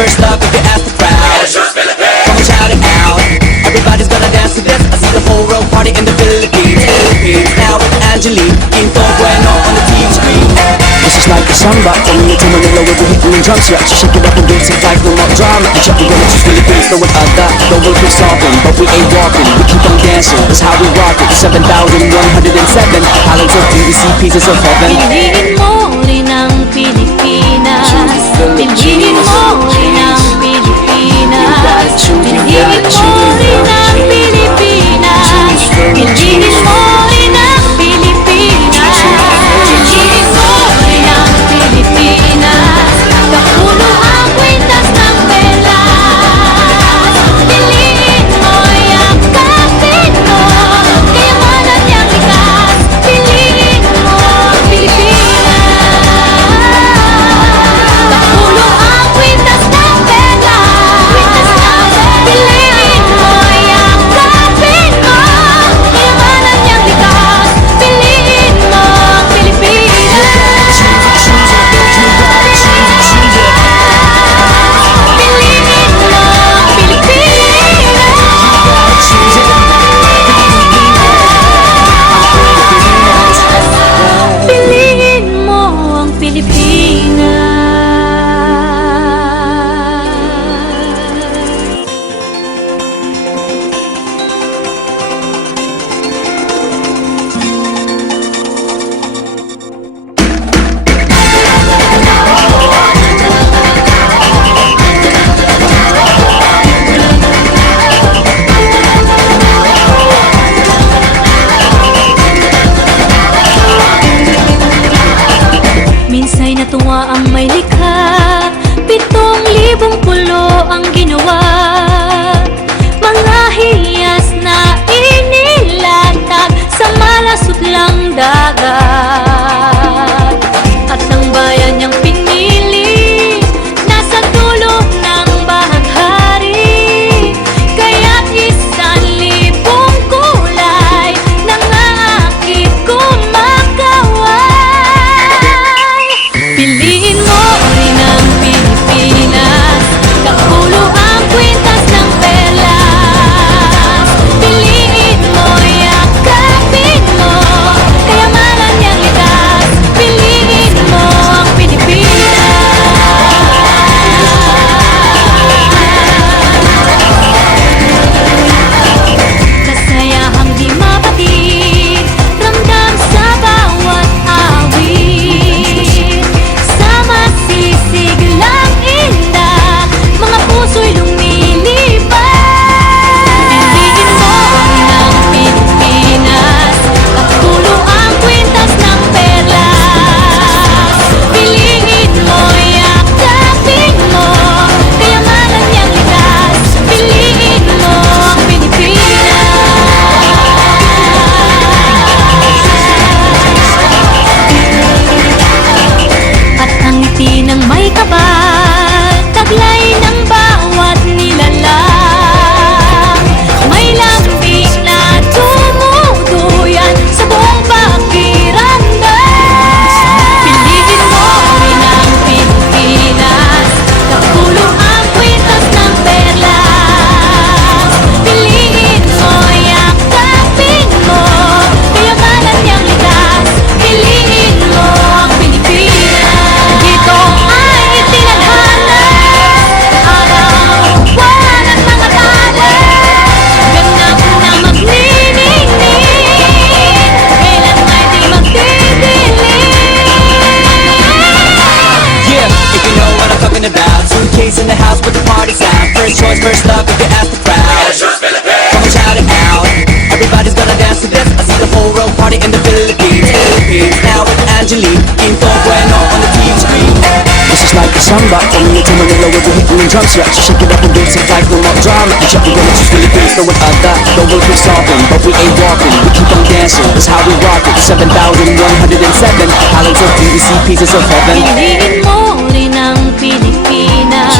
first love if you ask the crowd. Come on, shout it out. Everybody's gonna dance to this. I see the whole world party in the Philippines. Now with Angelique, Quinto Bueno on the TV screen. This is like a samba, coming into Manila with the hitting and drums. Yeah, so shake it up and dance it like no more drama. And check, we're gonna choose Philippines, no one other. No one keep solving, but we ain't walking. We keep on dancing, that's how we rock it. 7,107 islands of BBC, pieces of heaven. Piliin mo rin ang Pilipinas. Piliin mo rin ang Pilipinas. Piliin mo rin ang Pilipinas. Piliin mo rin ang Pilipinas. Piliin mo rin ang Pilipinas. Kapulo ang kwintas ng pelas. Piliin mo, yakapin mo, kayamanan niyang likas. Piliin mo ang Pilipinas. Kapulo ang kwintas ng pelas. Piliin mo, yakapin mo, kayamanan niyang likas. Piliin mo ang Pilipinas. Piliin mo ang Pilipinas. Piliin mo ang Pilipinas. Minsa'y natuwa ang may likha, 7,000 pulo ang ginawa. Mga hiyas na inilatag sa malasutlang dagat. At ang bayan niyang pinili, nasa dulo ng bahaghari. Kaya't 1,000 kulay nangangakit kumakaway. Piliin mo rin ang Pilipinas. Kapulo ang kwintas ng pelas. Piliin mo, yakapin mo, kayamanan niyang likas. Piliin mo ang Pilipinas. Kasayahang di mapatid, ramdam sa bawat awit. Sama sisig lang inda, mga puso'y lumilipad. Piliin mo ang Pilipinas. Kapulo ang kwintas ng perlas. Piliin mo, yakapin mo, kayamanan niyang likas. Piliin mo ang Pilipinas. At ang ngiti ng may kapal, taglay ng bawat nilalang. May lambing na tumutuyan sa buong pakiramdam. Piliin mo rin ang Pilipinas. Kapulo ang kwintas ng perlas. Piliin mo, yakapin mo, kayamanan niyang likas. Piliin mo ang Pilipinas. Dito ay itinadhana, araw-buwan at mga tala. Ganap na magniningning, kailan may di magdidilim. Yeah, if you know what I'm talking about. Suitcase in the house with the party's out. First choice, first love if you ask the crowd. Come on, shout it out. Everybody's gonna dance to this. I see the whole world party in the Philippines. Now with Angelique, Quinto Bueno on the TV screen. This is like a samba, coming into Manila with the hitting and drums. Yeah, so shake it up and dance it like no more drama. And check, we're gonna choose Philippines, no one other. No one keep solving, but we ain't walking. We keep on dancing, that's how we rock it. 7,107 islands of BBC, pieces of heaven. Piliin mo rin ang Pilipinas.